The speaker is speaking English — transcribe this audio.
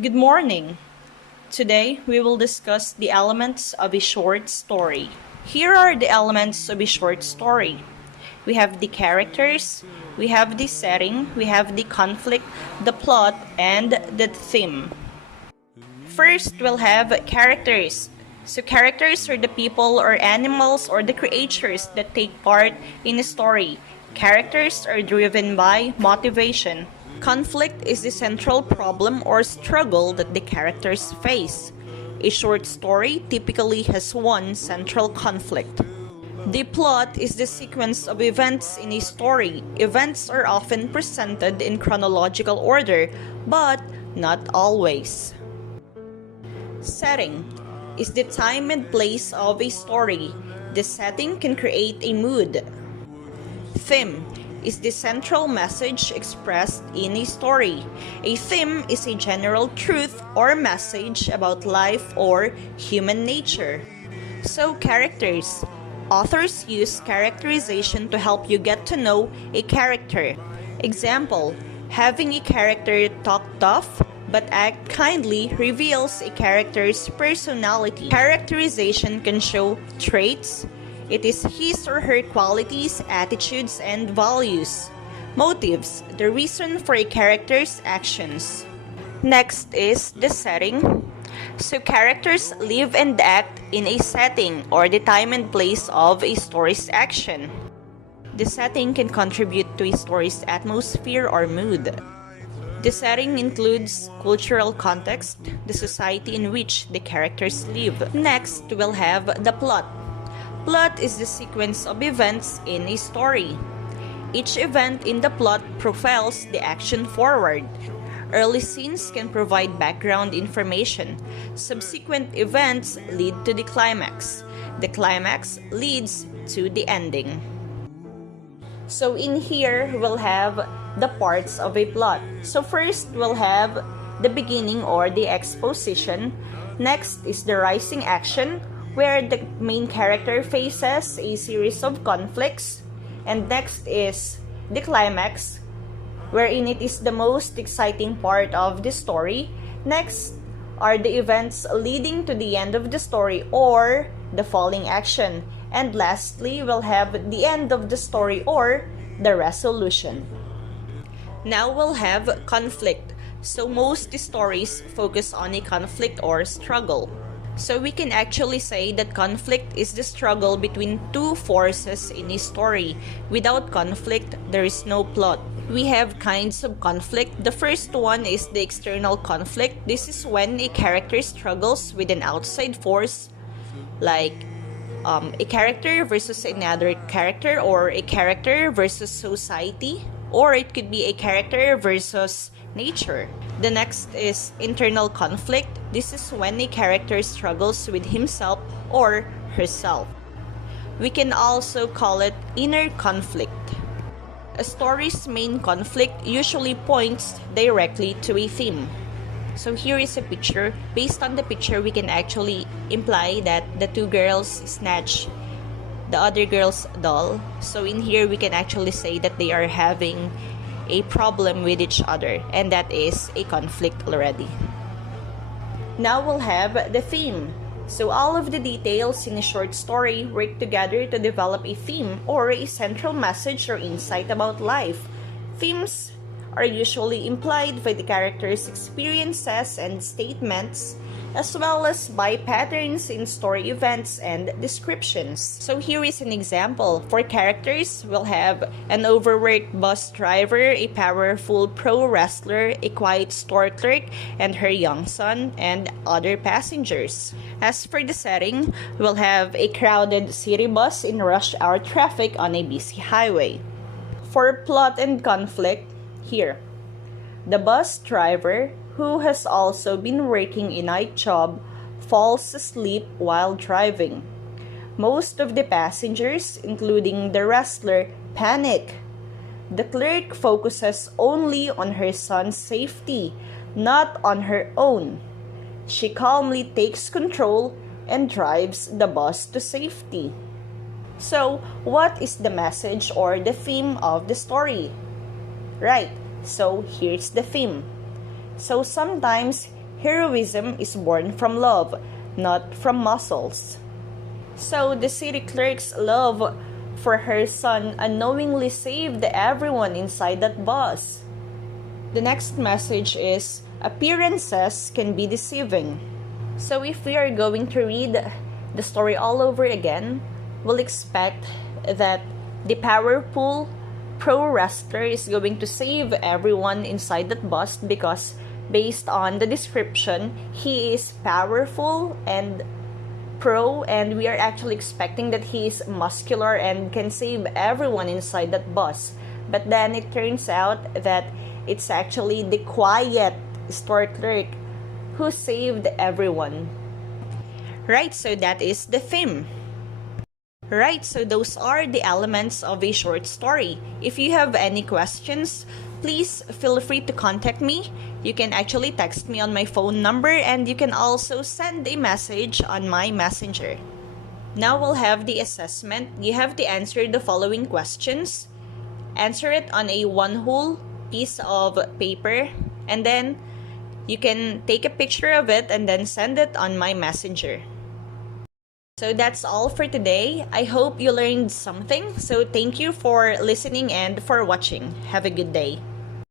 Good morning. Today we will discuss the elements of a short story. Here are the elements of a short story. We have the characters, we have the setting, we have the conflict, the plot, and the theme. First, we'll have characters. So characters are the people or animals or the creatures that take part in a story. Characters are driven by motivation. Conflict is the central problem or struggle that the characters face. A short story typically has one central conflict. The plot is the sequence of events in a story. Events are often presented in chronological order, but not always. Setting is the time and place of a story. The setting can create a mood. Theme is the central message expressed in a story. A theme is a general truth or message about life or human nature. So, characters. Authors use characterization to help you get to know a character. Example, having a character talk tough but act kindly reveals a character's personality. Characterization can show traits. It is his or her qualities, attitudes, and values. Motives, the reason for a character's actions. Next is the setting. So characters live and act in a setting or the time and place of a story's action. The setting can contribute to a story's atmosphere or mood. The setting includes cultural context, the society in which the characters live. Next, we'll have the plot. Plot is the sequence of events in a story. Each event in the plot propels the action forward. Early scenes can provide background information. Subsequent events lead to the climax. The climax leads to the ending. So in here, we'll have the parts of a plot. So first, we'll have the beginning or the exposition. Next is the rising action, where the main character faces a series of conflicts. And next is the climax, wherein it is the most exciting part of the story. Next are the events leading to the end of the story or the falling action. And lastly, we'll have the end of the story or the resolution. Now we'll have conflict. So most stories focus on a conflict or struggle. So we can actually say that conflict is the struggle between two forces in a story. Without conflict, there is no plot. We have kinds of conflict. The first one is the external conflict. This is when a character struggles with an outside force, like a character versus another character, or a character versus society, or it could be a character versus nature. The next is internal conflict. This is when a character struggles with himself or herself. We can also call it inner conflict. A story's main conflict usually points directly to a theme. So here is a picture. Based on the picture, we can actually imply that the two girls snatch the other girl's doll. So in here, we can actually say that they are having a problem with each other, and that is a conflict already. Now we'll have the theme. So all of the details in a short story work together to develop a theme or a central message or insight about life. Themes are usually implied by the character's experiences and statements, as well as by patterns in story events and descriptions. So here is an example. For characters, we'll have an overworked bus driver, a powerful pro wrestler, a quiet store clerk, and her young son, and other passengers. As for the setting, we'll have a crowded city bus in rush hour traffic on a busy highway. For plot and conflict, here, the bus driver, who has also been working a night job, falls asleep while driving. Most of the passengers, including the wrestler, panic. The clerk focuses only on her son's safety, not on her own. She calmly takes control and drives the bus to safety. So, what is the message or the theme of the story? Right, so here's the theme. So sometimes Heroism is born from love, not from muscles. So the city clerk's love for her son unknowingly saved everyone inside that bus. The next message is, appearances can be deceiving. So if we are going to read the story all over again, we'll expect that the powerful pro wrestler is going to save everyone inside that bus because based on the description, he is powerful and pro, and we are actually expecting that he is muscular and can save everyone inside that bus. But then it turns out that it's actually the quiet store clerk who saved everyone. Right, so that is the theme. Right, so those are the elements of a short story. If you have any questions, please feel free to contact me. You can actually text me on my phone number, and you can also send a message on my messenger. Now we'll have the assessment. You have to answer the following questions. Answer it on a one whole piece of paper, and then you can take a picture of it and then send it on my messenger. So that's all for today. I hope you learned something. So thank you for listening and for watching. Have a good day.